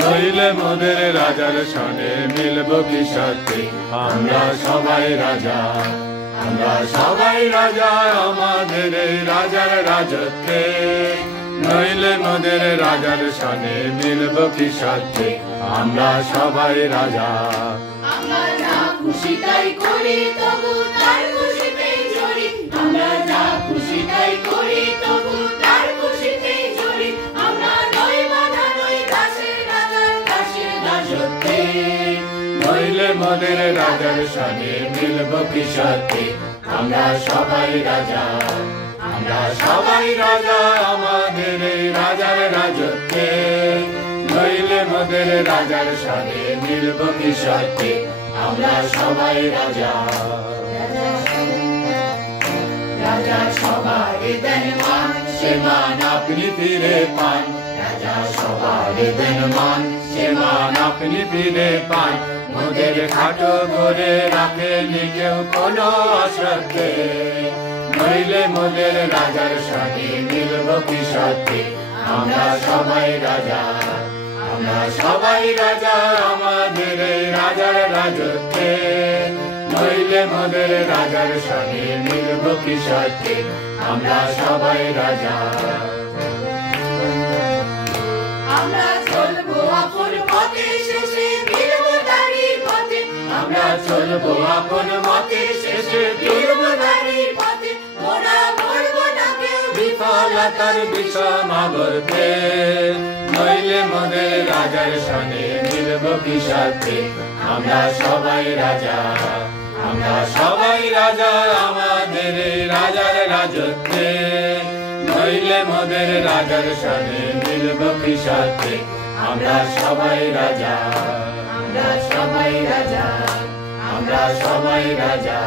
নইলে মোদের রাজার সনে মিলব কি সাথে আমরা সবাই রাজা আমরা সবাই রাজা আমাদের এই রাজার রাজত্বে নইলে মোদের রাজার সনে মিলব কি সাথে আমরা সবাই রাজা আমরা যা খুশি তাই করি তবু তার খুশিতেই চলি আমরা যা খুশি তাই করি তবু তার খুশিতেই চলি আমরা নই বাধা নই দাসের রাজার দাসের দাসত্বে নইলে মোদের রাজার সনে মিলব কি সাথে আমরা সবাই রাজা আমরা সবাই রাজা আমাদের এই রাজার রাজত্বে নইলে মোদের রাজার সনে মিলব কি সাথে আমরা সবাই রাজা রাজা সবার দেন মান সে মান আপনি ফিরে পান রাজা সবার দেন মান সে মান আপনি ফিরে পান মোদের খাটো করে রাখেনি কেউ কোনো অশ্রদ্ধে নইলে মোদের রাজার সনে মিলব কি সাথে আমরা সবাই রাজা আমরা সবাই রাজা আমাদের এই রাজার রাজত্বে নইলে মোদের রাজার সনে মিলব কি সাথে আমরা সবাই রাজা আমরা চলবো আপন পথে শেষে মিলব তারই পথে আমরা চলবো আপন মতে শেষে ফিরব তারই পথে মোরা মরবো না কেউ বিফলতার বিষমাবর্তে নইলে মোদের রাজার সনে মিলব কি সাথে আমরা সবাই রাজা আমরা সবাই রাজা আমাদের এই রাজার রাজত্বে নইলে মোদের রাজার সনে মিলব কি সাথে আমরা সবাই রাজা আমরা সবাই রাজা আমরা সবাই রাজা